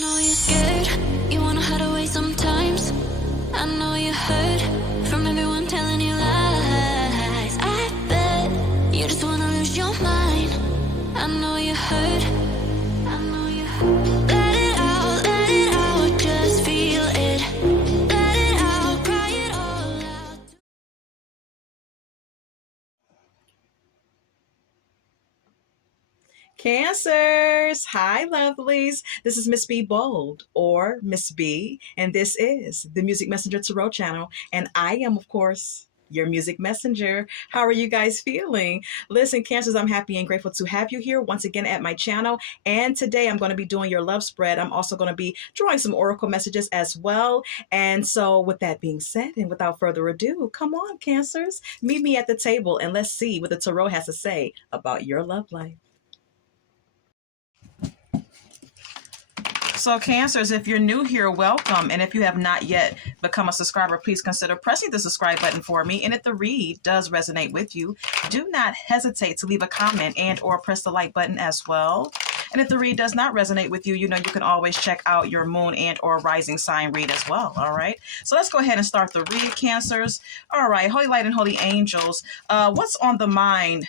know you're scared, you wanna hide away sometimes. I know you hurt from everyone telling you lies. I bet you just wanna lose your mind. I know you hurt, I know you hurt. Let it out, just feel it. Let it out, cry it all out. Cancers, hi lovelies. This is Miss B Bold or Miss B, and this is the Music Messenger Tarot channel. And I am, of course, your music messenger. How are you guys feeling? Listen, Cancers, I'm happy and grateful to have you here once again at my channel. And today I'm going to be doing your love spread. I'm also going to be drawing some oracle messages as well. And so, with that being said, and without further ado, come on, Cancers, meet me at the table and let's see what the tarot has to say about your love life. So Cancers, if you're new here, welcome. And if you have not yet become a subscriber, please consider pressing the subscribe button for me. And if the read does resonate with you, do not hesitate to leave a comment and or press the like button as well. And if the read does not resonate with you, you know you can always check out your moon and or rising sign read as well. All right. So let's go ahead and start the read, Cancers. All right. Holy light and holy angels. What's on the mind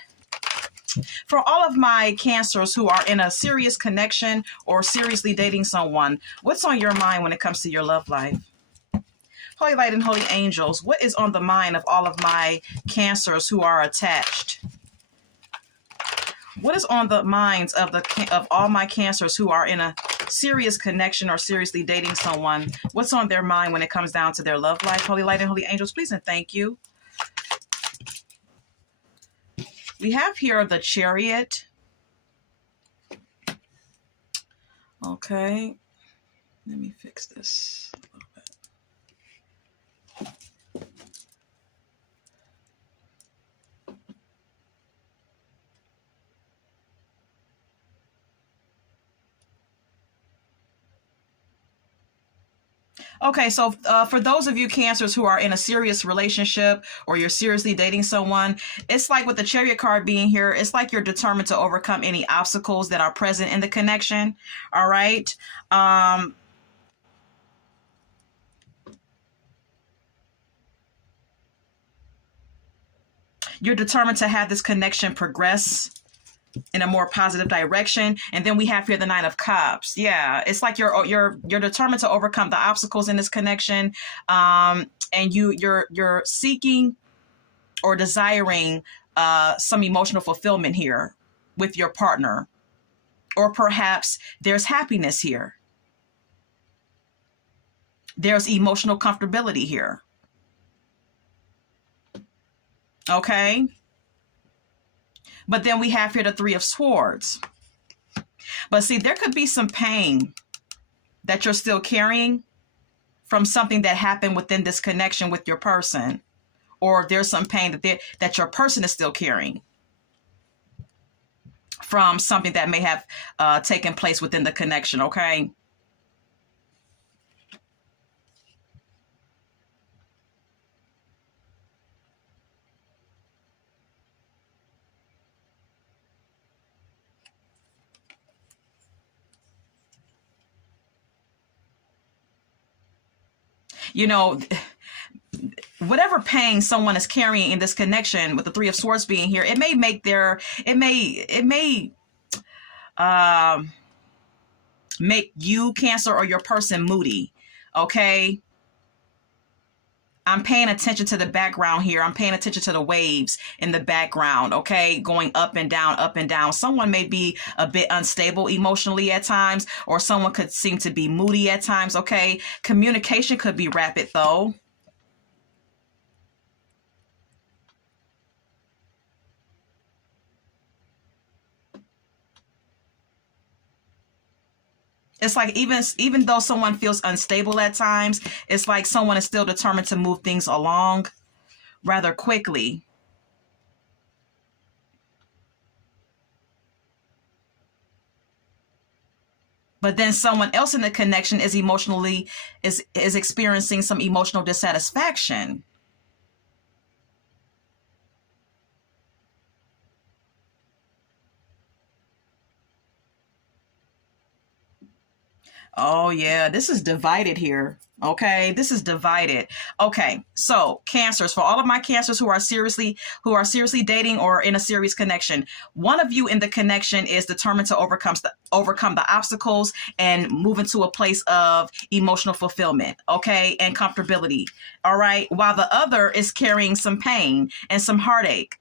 for all of my Cancers who are in a serious connection or seriously dating someone? What's on your mind when it comes to your love life? Holy light and holy angels, what is on the mind of all of my Cancers who are attached? What is on the minds of all my Cancers who are in a serious connection or seriously dating someone? What's on their mind when it comes down to their love life? Holy light and holy angels, please and thank you. We have here the Chariot. Okay, let me fix this a little bit. Okay, so for those of you Cancers who are in a serious relationship or you're seriously dating someone, it's like with the Chariot card being here, it's like you're determined to overcome any obstacles that are present in the connection. All right. You're determined to have this connection progress in a more positive direction. And then we have here the Nine of Cups. Yeah, it's like you're determined to overcome the obstacles in this connection, and you're seeking or desiring some emotional fulfillment here with your partner, or perhaps there's happiness here. There's emotional comfortability here. Okay. But then we have here the Three of Swords. But see, there could be some pain that you're still carrying from something that happened within this connection with your person. Or there's some pain that your person is still carrying from something that may have taken place within the connection, okay? You know, whatever pain someone is carrying in this connection with the Three of Swords being here, it may make make you Cancer or your person moody. Okay. I'm paying attention to the background here. I'm paying attention to the waves in the background, okay? Going up and down, up and down. Someone may be a bit unstable emotionally at times, or someone could seem to be moody at times, okay? Communication could be rapid, though. It's like even though someone feels unstable at times, it's like someone is still determined to move things along rather quickly. But then someone else in the connection is experiencing some emotional dissatisfaction. Oh yeah, this is divided here. Okay, this is divided. Okay, so cancers, for all of my cancers who are seriously dating or in a serious connection, one of you in the connection is determined to overcome the obstacles and move into a place of emotional fulfillment, okay, and comfortability. All right, while the other is carrying some pain and some heartache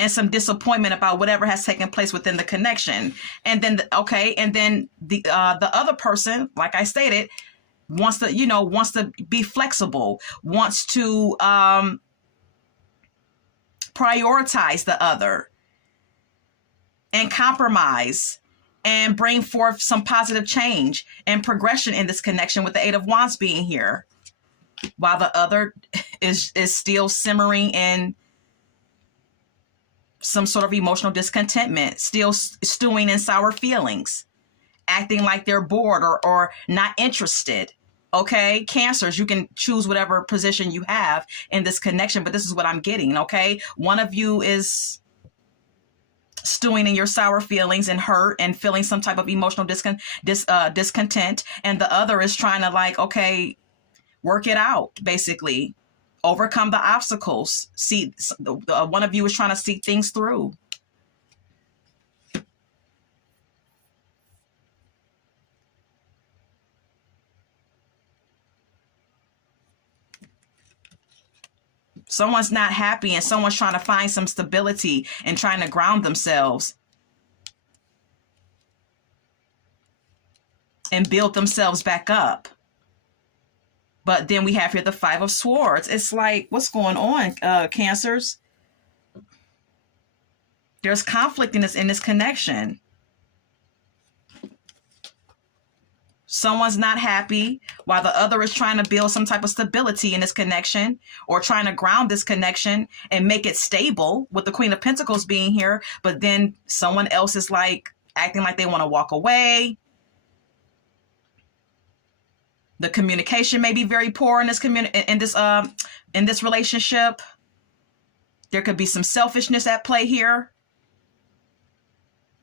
and some disappointment about whatever has taken place within the connection. And then the other person, like I stated, wants to be flexible, wants to prioritize the other and compromise and bring forth some positive change and progression in this connection, with the Eight of Wands being here, while the other is still simmering in some sort of emotional discontentment, still stewing in sour feelings, acting like they're bored or not interested. Okay, cancers, you can choose whatever position you have in this connection, but this is what I'm getting. Okay, one of you is stewing in your sour feelings and hurt and feeling some type of emotional discontent, and the other is trying to, like, okay, work it out, basically overcome the obstacles. See, one of you is trying to see things through. Someone's not happy and someone's trying to find some stability and trying to ground themselves and build themselves back up. But then we have here the Five of Swords. It's like, what's going on, Cancers? There's conflict in this connection. Someone's not happy while the other is trying to build some type of stability in this connection, or trying to ground this connection and make it stable, with the Queen of Pentacles being here. But then someone else is like acting like they want to walk away. The communication may be very poor in this relationship. There could be some selfishness at play here.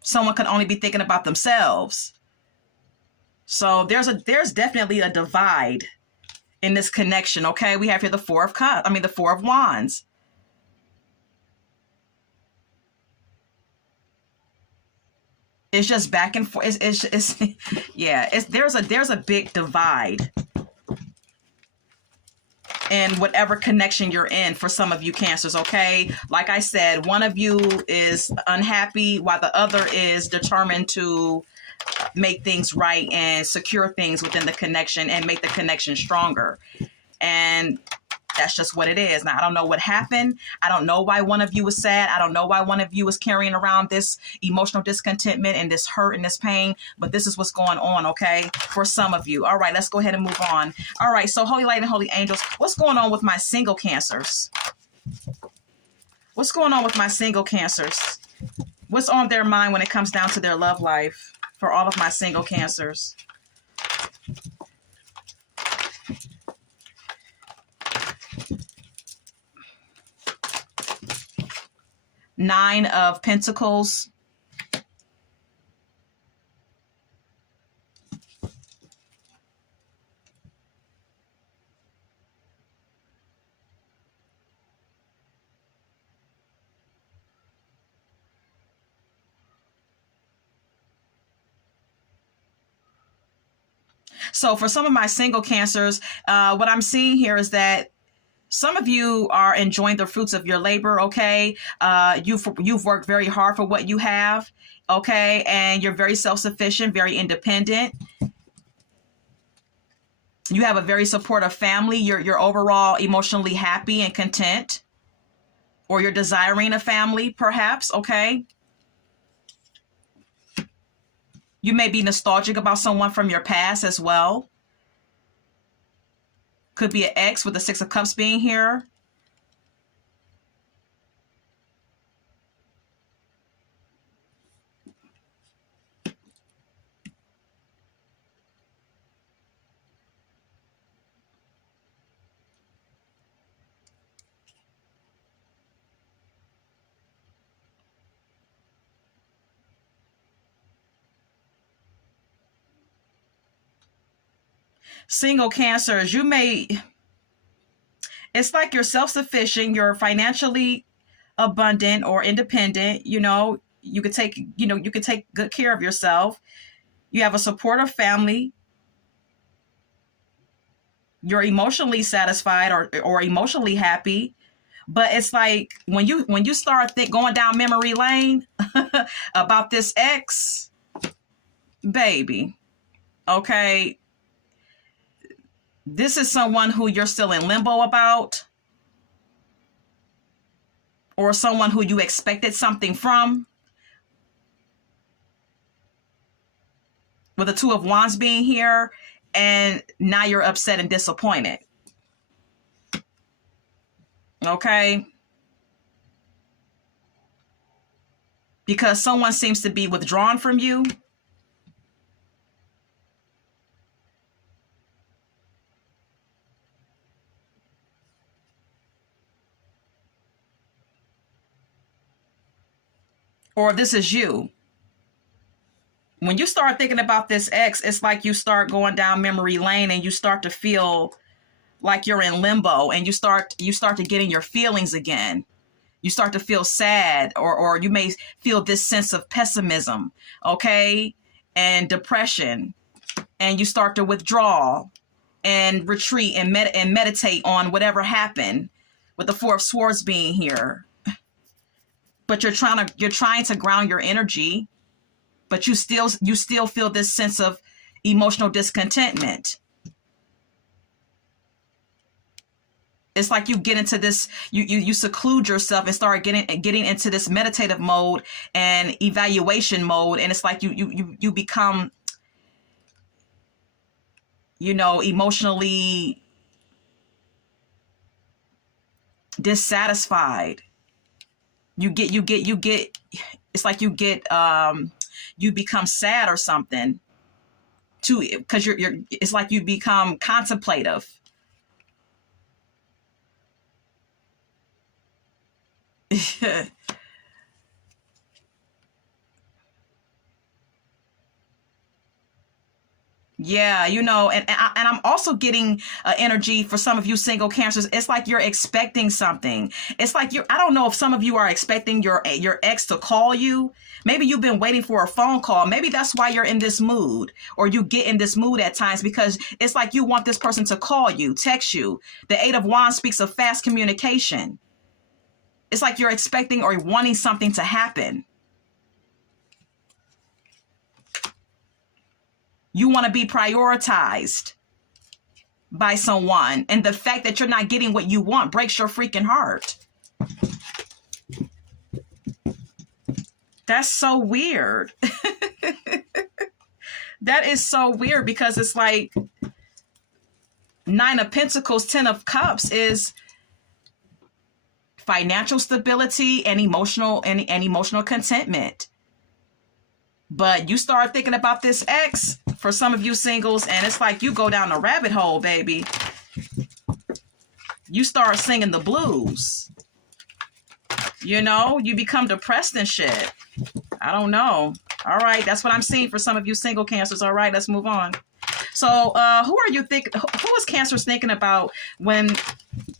Someone could only be thinking about themselves. So there's definitely a divide in this connection. Okay, we have here the Four of Wands. It's just back and forth. It's yeah. There's a big divide in whatever connection you're in for some of you Cancers. Okay, like I said, one of you is unhappy while the other is determined to make things right and secure things within the connection and make the connection stronger. And that's just what it is. Now, I don't know what happened. I don't know why one of you was sad. I don't know why one of you is carrying around this emotional discontentment and this hurt and this pain, but this is what's going on, okay, for some of you. All right, let's go ahead and move on. All right, so Holy Light and Holy Angels, what's going on with my single Cancers? What's going on with my single Cancers? What's on their mind when it comes down to their love life for all of my single Cancers? Nine of Pentacles. So for some of my single Cancers, what I'm seeing here is that some of you are enjoying the fruits of your labor, okay? You've worked very hard for what you have, okay? And you're very self-sufficient, very independent. You have a very supportive family. You're overall emotionally happy and content. Or you're desiring a family, perhaps, okay? You may be nostalgic about someone from your past as well. Could be an ex, with the Six of Cups being here. Single Cancers, you may, it's like you're self-sufficient, you're financially abundant or independent, you could take, you could take good care of yourself. You have a supportive family. You're emotionally satisfied or emotionally happy. But it's like when you start going down memory lane about this ex, baby, okay, this is someone who you're still in limbo about, or someone who you expected something from. With the Two of Wands being here, and now you're upset and disappointed. Okay? Because someone seems to be withdrawn from you. Or this is you. When you start thinking about this ex, it's like you start going down memory lane and you start to feel like you're in limbo, and you start to get in your feelings again. You start to feel sad, or you may feel this sense of pessimism, okay, and depression, and you start to withdraw and retreat and meditate on whatever happened with the Four of Swords being here. But you're trying to ground your energy, but you still feel this sense of emotional discontentment. It's like you get into this, you seclude yourself and start getting into this meditative mode and evaluation mode, and it's like you become, emotionally dissatisfied. You get. It's like you become sad or something too, because it's like you become contemplative. Yeah, and I'm also getting energy for some of you single Cancers. It's like you're expecting something. It's like I don't know if some of you are expecting your ex to call you. Maybe you've been waiting for a phone call. Maybe that's why you're in this mood, or you get in this mood at times, because it's like you want this person to call you, text you. The Eight of Wands speaks of fast communication. It's like you're expecting or wanting something to happen. You want to be prioritized by someone, and the fact that you're not getting what you want breaks your freaking heart. That's so weird. That is so weird, because it's like Nine of Pentacles, Ten of Cups is financial stability and emotional contentment. But you start thinking about this ex, for some of you singles, and it's like you go down a rabbit hole, baby. You start singing the blues. You become depressed and shit. I don't know. All right, that's what I'm seeing for some of you single Cancers. All right, let's move on. So who is Cancers thinking about when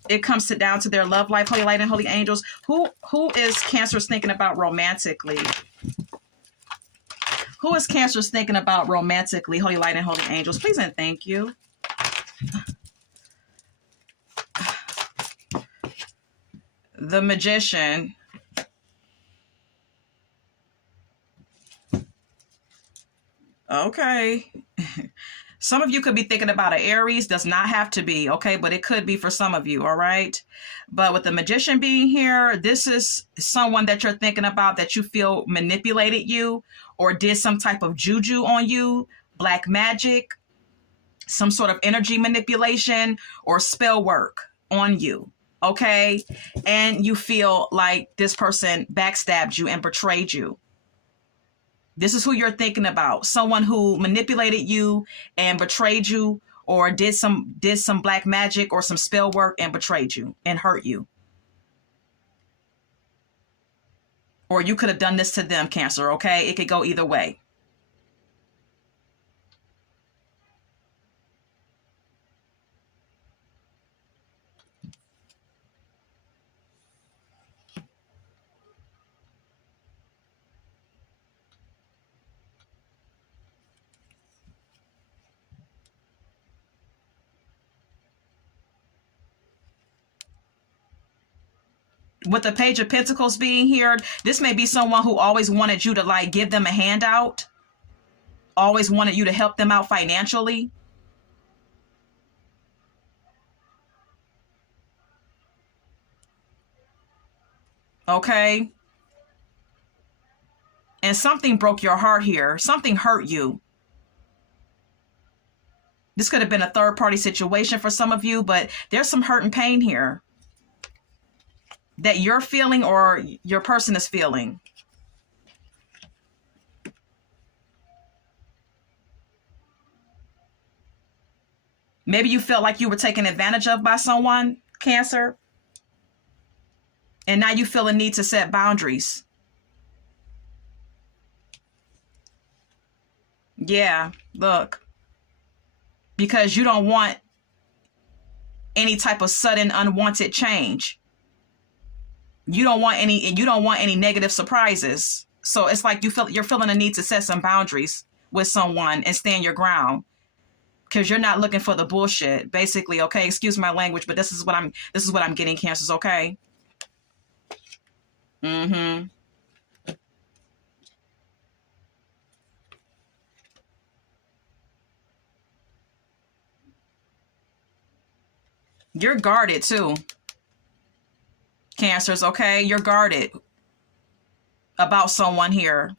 it comes down to their love life, holy light and holy angels? Who is Cancers thinking about romantically? Who is Cancers thinking about romantically, holy light and holy angels? Please and thank you. The Magician. Okay. Some of you could be thinking about an Aries. Does not have to be, okay? But it could be for some of you, all right? But with the Magician being here, this is someone that you're thinking about that you feel manipulated you or did some type of juju on you, black magic, some sort of energy manipulation or spell work on you, okay? And you feel like this person backstabbed you and betrayed you. This is who you're thinking about. Someone who manipulated you and betrayed you, or did some black magic or some spell work and betrayed you and hurt you. Or you could have done this to them, Cancer, okay? It could go either way. With the Page of Pentacles being here, this may be someone who always wanted you to like give them a handout, always wanted you to help them out financially. Okay. And something broke your heart here. Something hurt you. This could have been a third party situation for some of you, but there's some hurt and pain here that you're feeling or your person is feeling. Maybe you felt like you were taken advantage of by someone, Cancer, and now you feel a need to set boundaries. Yeah, look, because you don't want any type of sudden unwanted change. You don't want any negative surprises. So it's like you're feeling a need to set some boundaries with someone and stand your ground, because you're not looking for the bullshit, basically. Okay, excuse my language, but this is what I'm getting, Cancers. Okay. You're guarded too, Cancers. Okay, you're guarded about someone here.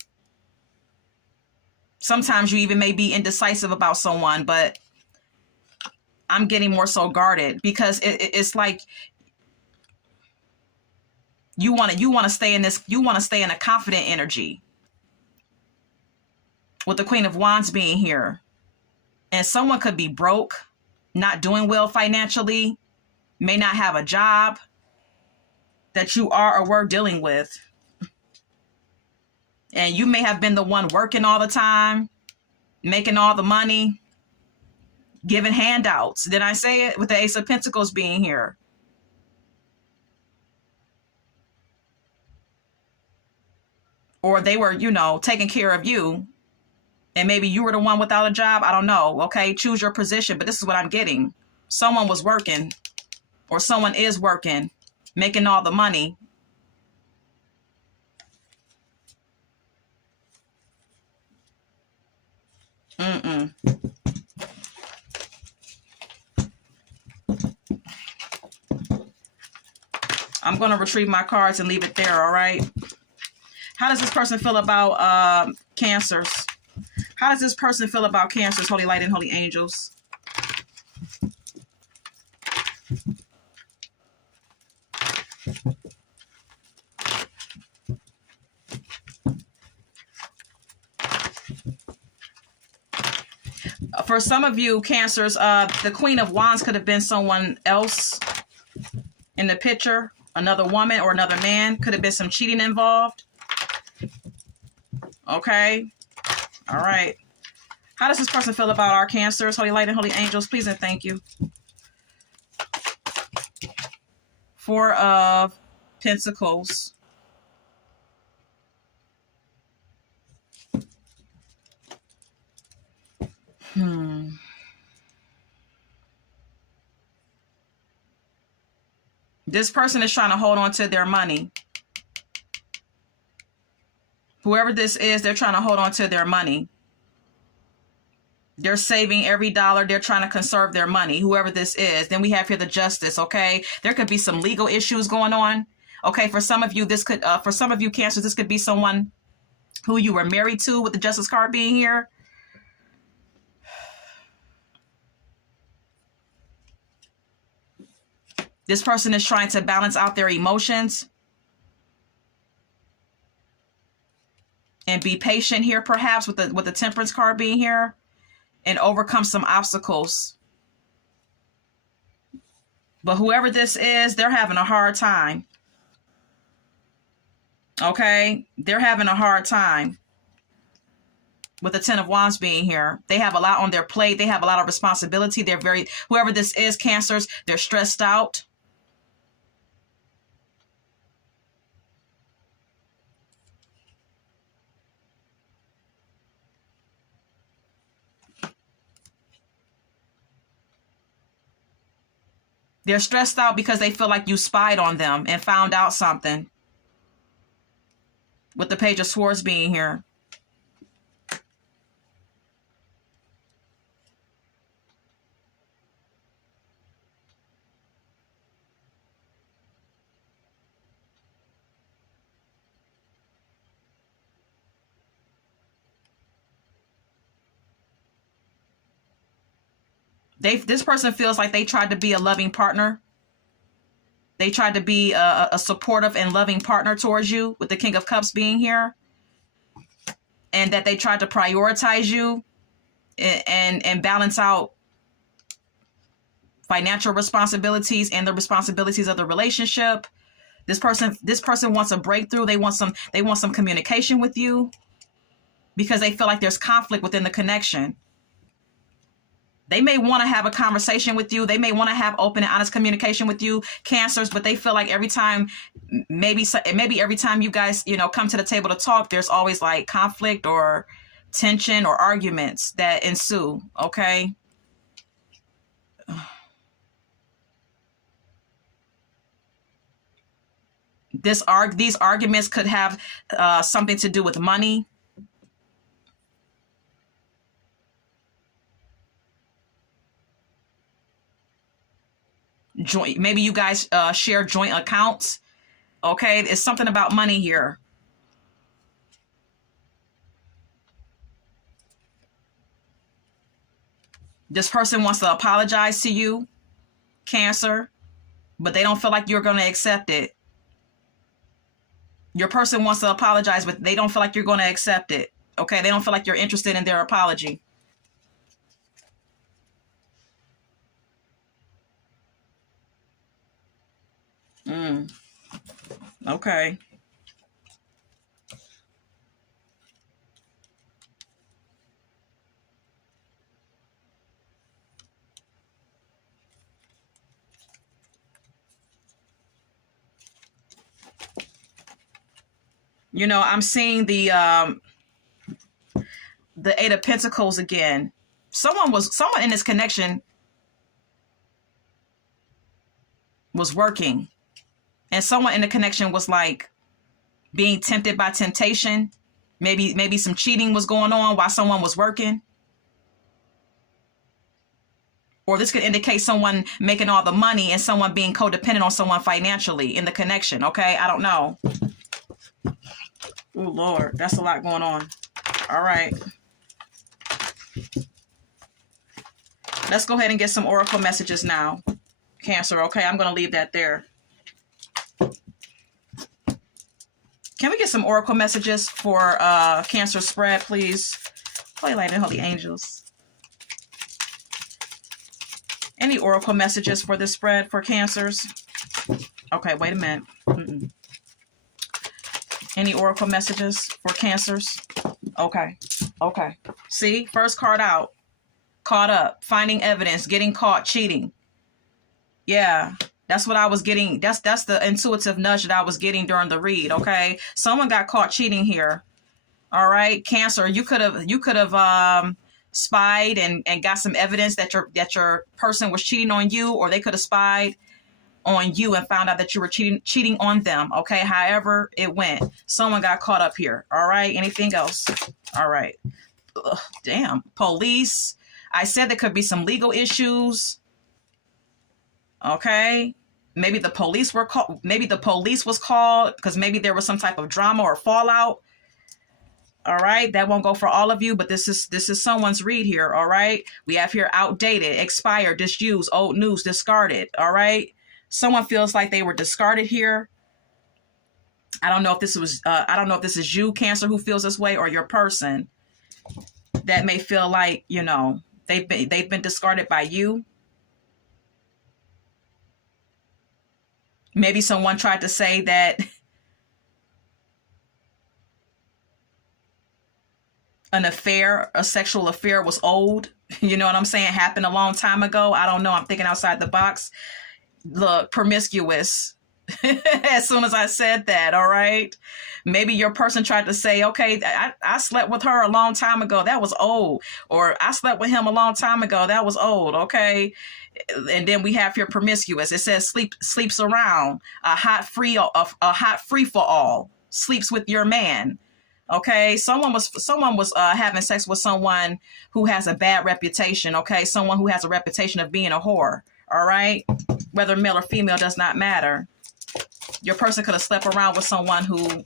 Sometimes you even may be indecisive about someone, but I'm getting more so guarded, because it's like you want to stay in this, you want to stay in a confident energy with the Queen of Wands being here. And someone could be broke, not doing well financially, may not have a job that you are or were dealing with. And you may have been the one working all the time, making all the money, giving handouts. Did I say it? With the Ace of Pentacles being here. Or they were, taking care of you. And maybe you were the one without a job. I don't know. Okay, choose your position. But this is what I'm getting. Someone was working, or someone is working, making all the money. I'm going to retrieve my cards and leave it there, all right? How does this person feel about Cancers? How does this person feel about Cancers, Holy Light and Holy Angels? For some of you, Cancers, the Queen of Wands could have been someone else in the picture. Another woman or another man. Could have been some cheating involved. Okay. All right. How does this person feel about our Cancers, Holy Light and Holy Angels? Please and thank you. Four of Pentacles. This person is trying to hold on to their money. Whoever this is, they're trying to hold on to their money. They're saving every dollar. They're trying to conserve their money, whoever this is. Then we have here the Justice, okay? There could be some legal issues going on. Okay, for some of you, for some of you, Cancers, this could be someone who you were married to, with the Justice card being here. This person is trying to balance out their emotions and be patient here, perhaps, with the Temperance card being here, and overcome some obstacles. But whoever this is, they're having a hard time. Okay? They're having a hard time with the Ten of Wands being here. They have a lot on their plate. They have a lot of responsibility. Whoever this is, Cancers, they're stressed out. They're stressed out because they feel like you spied on them and found out something. With the Page of Swords being here. This person feels like they tried to be a loving partner. They tried to be a supportive and loving partner towards you, with the King of Cups being here. And that they tried to prioritize you and balance out financial responsibilities and the responsibilities of the relationship. This person wants a breakthrough. They want some communication with you because they feel like there's conflict within the connection. They may want to have a conversation with you. They may want to have open and honest communication with you, Cancers, but they feel like every time, maybe every time you guys, come to the table to talk, there's always like conflict or tension or arguments that ensue. Okay. These arguments could have something to do with money. Maybe you guys share joint accounts. Okay, it's something about money here. This person wants to apologize to you, Cancer, but they don't feel like you're going to accept it. Your person wants to apologize, but they don't feel like you're going to accept it. Okay, they don't feel like you're interested in their apology. Okay. I'm seeing the Eight of Pentacles again. Someone in this connection was working, and someone in the connection was like being tempted by temptation. Maybe some cheating was going on while someone was working. Or this could indicate someone making all the money and someone being codependent on someone financially in the connection. Okay, I don't know. Oh, Lord, that's a lot going on. All right. Let's go ahead and get some oracle messages now, Cancer. Okay, I'm going to leave that there. Can we get some oracle messages for Cancer spread, please? Holy Light and Holy Angels. Any oracle messages for this spread for Cancers? Okay, wait a minute. Any oracle messages for Cancers? Okay. See, first card out. Caught up. Finding evidence. Getting caught cheating. Yeah, that's what I was getting. That's the intuitive nudge that I was getting during the read. Okay, someone got caught cheating here. All right, Cancer, you could have spied and got some evidence that your person was cheating on you, or they could have spied on you and found out that you were cheating on them. Okay, however it went, someone got caught up here. All right, anything else? All right. Ugh, damn, police. I said there could be some legal issues. Okay, maybe the police were called. Maybe the police was called because maybe there was some type of drama or fallout. All right, that won't go for all of you, but this is someone's read here. All right, we have here outdated, expired, disused, old news, discarded. All right, someone feels like they were discarded here. I don't know if this is you, Cancer, who feels this way, or your person that may feel like they've been discarded by you. Maybe someone tried to say that a sexual affair was old. You know what I'm saying? Happened a long time ago. I don't know. I'm thinking outside the box. Look, promiscuous. as soon as I said that, all right? Maybe your person tried to say, okay, I slept with her a long time ago. That was old. Or I slept with him a long time ago. That was old, okay? And then we have here promiscuous. It says sleeps around, a hot free for all, sleeps with your man. Okay, someone was having sex with someone who has a bad reputation. Okay, someone who has a reputation of being a whore. All right, whether male or female does not matter. Your person could have slept around with someone who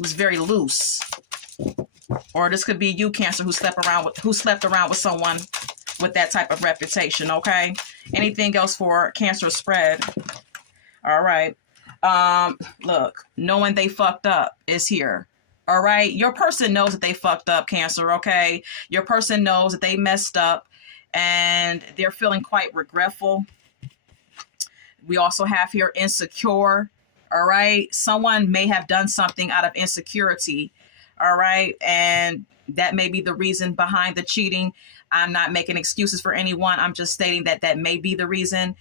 was very loose, or this could be you, Cancer, who slept around with someone with that type of reputation. Okay, anything else for Cancer spread? All right. Look, knowing they fucked up is here. All right. Your person knows that they fucked up, Cancer. Okay. Your person knows that they messed up and they're feeling quite regretful. We also have here insecure. All right. Someone may have done something out of insecurity. All right. And that may be the reason behind the cheating. I'm not making excuses for anyone. I'm just stating that that may be the reason.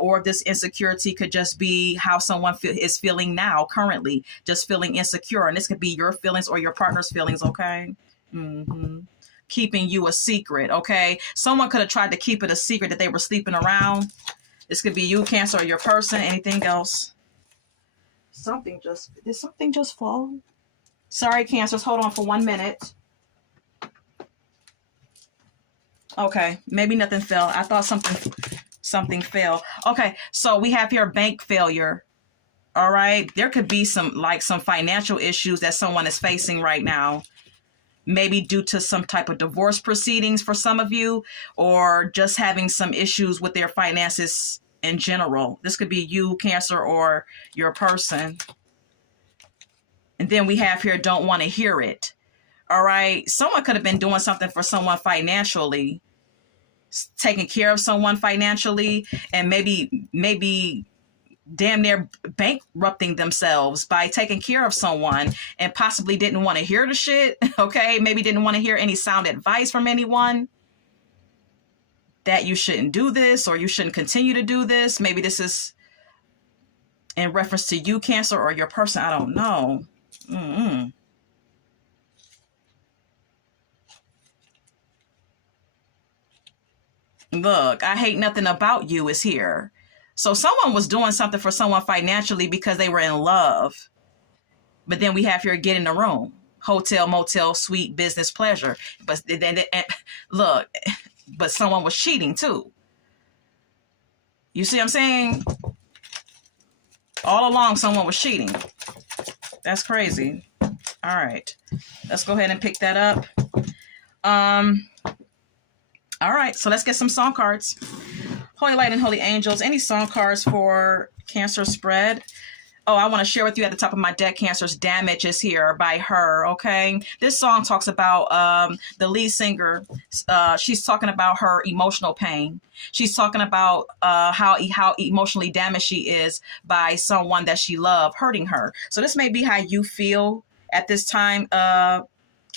Or this insecurity could just be how someone is feeling now, currently, just feeling insecure. And this could be your feelings or your partner's feelings, okay? Mm-hmm. Keeping you a secret, okay? Someone could have tried to keep it a secret that they were sleeping around. This could be you, Cancer, or your person. Anything else? Did something just fall? Sorry, Cancers, hold on for 1 minute. Okay, maybe nothing fell. I thought something fell. Okay, so we have here bank failure. All right, there could be some financial issues that someone is facing right now. Maybe due to some type of divorce proceedings for some of you, or just having some issues with their finances in general. This could be you, Cancer, or your person. And then we have here don't want to hear it. All right, someone could have been doing something for someone financially, taking care of someone financially, and maybe damn near bankrupting themselves by taking care of someone, and possibly didn't want to hear the shit. Okay, maybe didn't want to hear any sound advice from anyone that you shouldn't do this or you shouldn't continue to do this. Maybe this is in reference to you, Cancer, or your person. I don't know. Look, I hate nothing about you is here. So someone was doing something for someone financially because they were in love. But then we have here get in the room. Hotel, motel, suite, business, pleasure. But then look, but someone was cheating too. You see what I'm saying? All along, someone was cheating. That's crazy. All right. Let's go ahead and pick that up. All right, so let's get some song cards. Holy Light and Holy Angels, any song cards for Cancer spread? Oh, I want to share with you at the top of my deck, Cancer's Damage is here by Her, okay? This song talks about the lead singer. She's talking about her emotional pain. She's talking about how emotionally damaged she is by someone that she loved hurting her. So this may be how you feel at this time,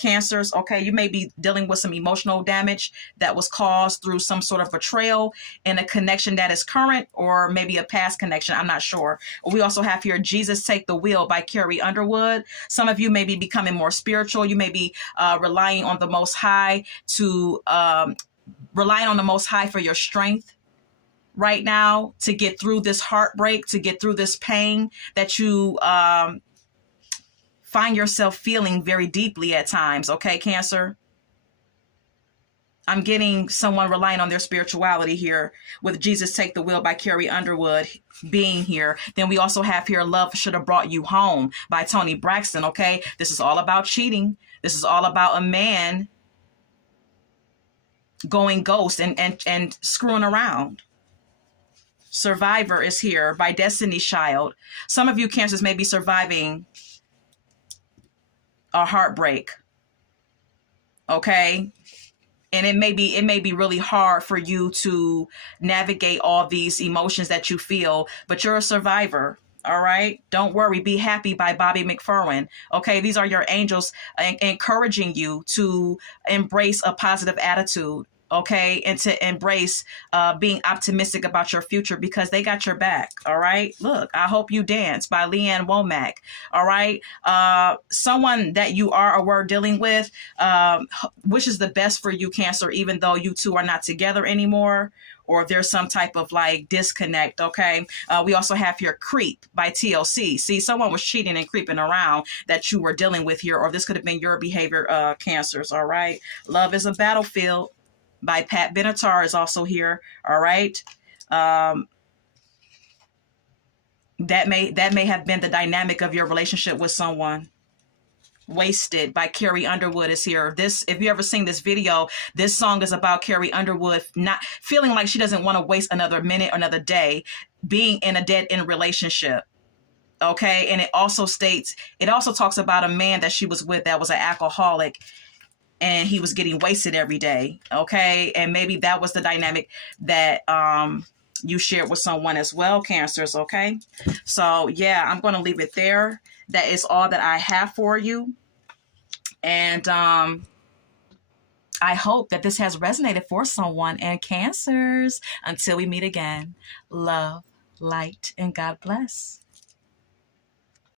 Cancers, okay? You may be dealing with some emotional damage that was caused through some sort of betrayal in a connection that is current, or maybe a past connection. I'm not sure. We also have here Jesus Take the Wheel by Carrie Underwood. Some of you may be becoming more spiritual. You may be relying on the Most High for your strength right now to get through this heartbreak, to get through this pain that you find yourself feeling very deeply at times, okay, Cancer? I'm getting someone relying on their spirituality here with Jesus Take the Wheel by Carrie Underwood being here. Then we also have here Love Should Have Brought You Home by Toni Braxton, okay? This is all about cheating. This is all about a man going ghost and screwing around. Survivor is here by Destiny's Child. Some of you Cancers may be surviving a heartbreak, okay? And it may be really hard for you to navigate all these emotions that you feel, but you're a survivor, all right? Don't worry, Be Happy by Bobby McFerrin, okay? These are your angels encouraging you to embrace a positive attitude, okay, and to embrace being optimistic about your future because they got your back. All right. Look, I Hope You Dance by Leanne Womack. All right. Someone that you are or were dealing with wishes the best for you, Cancer, even though you two are not together anymore, or there's some type of like disconnect. Okay. We also have here Creep by TLC. See, someone was cheating and creeping around that you were dealing with here, or this could have been your behavior, Cancers. All right. Love is a Battlefield by Pat Benatar is also here. All right. That may have been the dynamic of your relationship with someone. Wasted by Carrie Underwood is here. This, if you ever seen this video, this song is about Carrie Underwood not feeling like she doesn't want to waste another minute, another day being in a dead end relationship. Okay. And it also talks about a man that she was with that was an alcoholic, and he was getting wasted every day. Okay. And maybe that was the dynamic that you shared with someone as well, Cancers. Okay. So yeah, I'm going to leave it there. That is all that I have for you. And I hope that this has resonated for someone. And Cancers, until we meet again, love, light, and God bless.